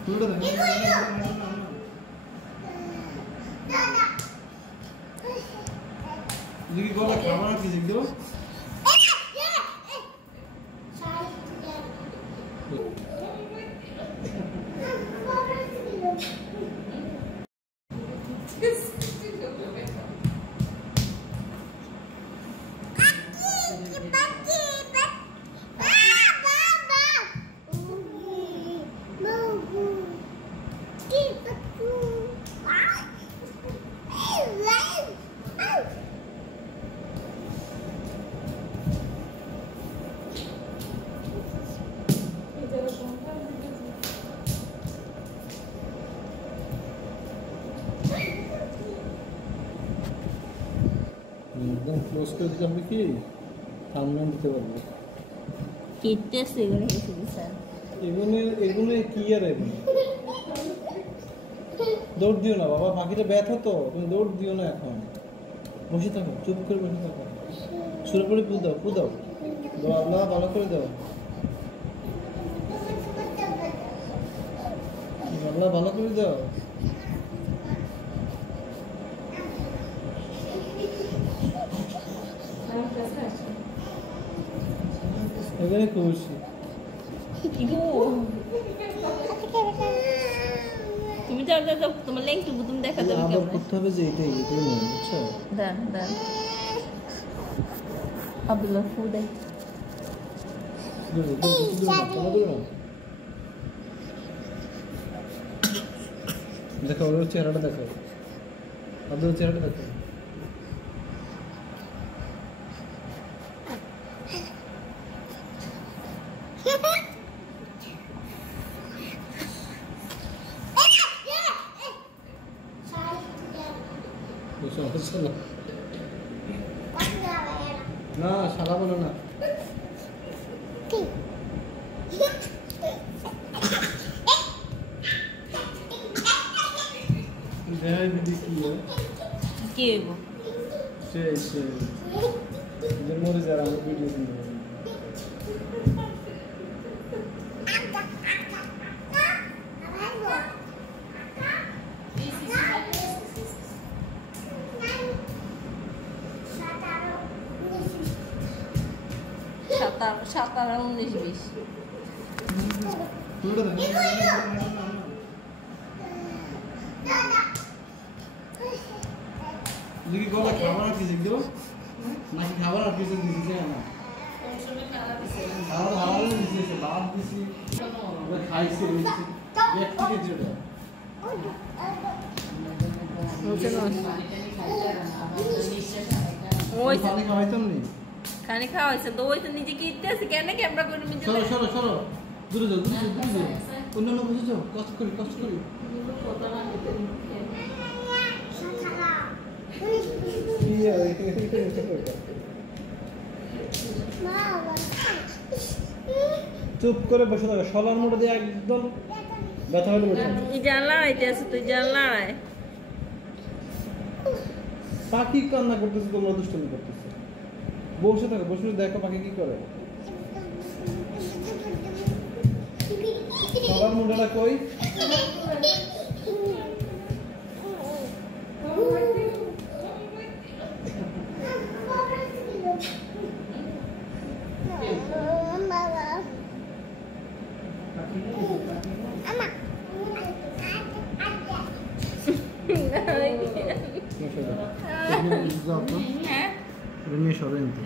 Lagi gua lagi kamar fisik dulu. একদম close করে দিলাম কি থামনাম দিতে পারবো কিটটেস এগুলো হেসে স্যার এগুলো কি আর এগুলো দৌড় দিও না বাবা পাখিটা ব্যথা তো তুমি দৌড় দিও না এখন বসে থাকো চুপ করে বসে থাকো শুরু করে পু দাও আল্লাহ ভালো করে দাও আল্লাহ ভালো করে দাও এখানে খুশি তুমি যাও তোমার লেংটু তুমি দেখা যাবে আবার করতে হবে যে এটাই নয় বুঝছো দান আব্দুল্লাহ ফুদাই দেখো ওর চেহারাটা দেখো আব্দুল চেহারাটা দেখো না শালা বলো না কি মরে যারা ভিডিও সাতার 19-20 লুকি গলা খাবার আর ফিজিক দেবো নাকি খাবার আর ফিজিক দিতে না খাবার দিছে লাভ দিছি খাইছে এক থেকে যেটা ওই খালি খাইতাম নি খানি খাওয়া হয়েছে তো ওই তো নিজে কি ইতে আছে কেন ক্যামেরা করে নিজে সরো দূরে যাও অন্যান্য বসে যাও কষ্ট করি চুপ করে বসে থাকো সলার মোটা দিয়ে একদম ব্যথা হলে বসে জানলা আইতে আছে তুই জানলা আয় পাখি কান্না করতেছে তোমরা দুষ্টুমি করতেছে বসে থাকো বসে দেখো পাখি কি করে সবার মুন্ডাটা কই নিয়ে সরেন তো